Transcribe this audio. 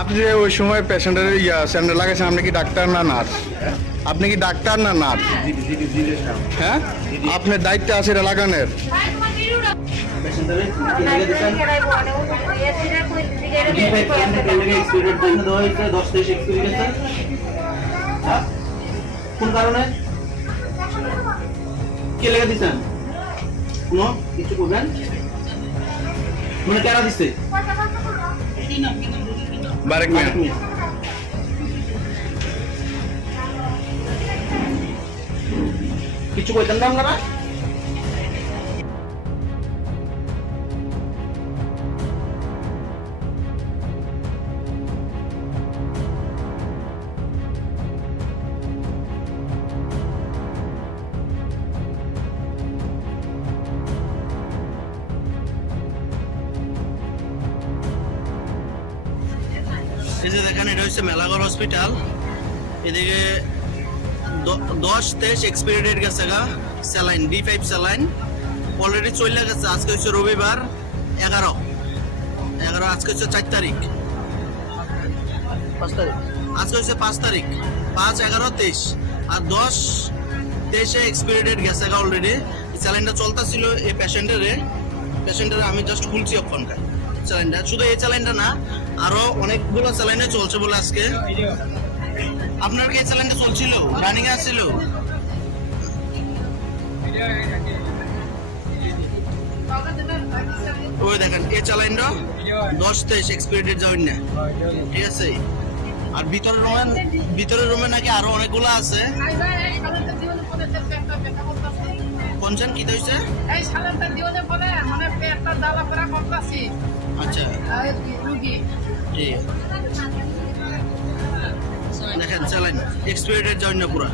আপনি যে ওই সময় পেশেন্টের স্যান্ডেল লাগাইছেন, আপনি কি ডাক্তার না নার্স? আপনি কি ডাক্তার না নার্স? হ্যাঁ, আপনার দায়িত্ব আছে এটা লাগানোর। কোন কারণে কে লেগে দিচ্ছেন? কোনো কিছু করবেন মানে কেন দিচ্ছে? বারেক মিয়া কিছু কইতেন না আপনারা? এই যে দেখেন, এটা হচ্ছে মেলাঘর হসপিটাল। এদিকে 10-23 এক্সপায়ারি ডেট গেছে গা স্যালাইন, D5 স্যালাইন অলরেডি চলে গেছে। আজকে হচ্ছে রবিবার 11 আজকে হচ্ছে 4 তারিখ, আজকে হচ্ছে 5 তারিখ, 5-11-23 আর 10-23 এক্সপায়ারি ডেট গেছে গা অলরেডি। স্যালাইনটা চলতেছিল এই পেশেন্টের আমি জাস্ট খুলছি ওখানকার স্যালাইনটা। শুধু এই স্যালাইনটা না, আরো অনেকগুলো স্যালাইনে চলছে বলে আজকে। আপনার কি এই স্যালাইনটা চলছিল, রানিং এ আসছিল? ওই দেখেন এই স্যালাইনটা 10-23 এক্সপায়ারি ডেট যাবেন না, ঠিক আছে? আর ভিতরের রুমে নাকি আরো অনেকগুলো আছে। কোনজন কি হইছে? এই সালামটা দিও যে বলে মানে পেটটা জ্বালা করা করতেছি। আচ্ছা রুগী ঠিক দেখেন স্যালাইন এক্সপায়ারি ডেট যাবেন না পুরা।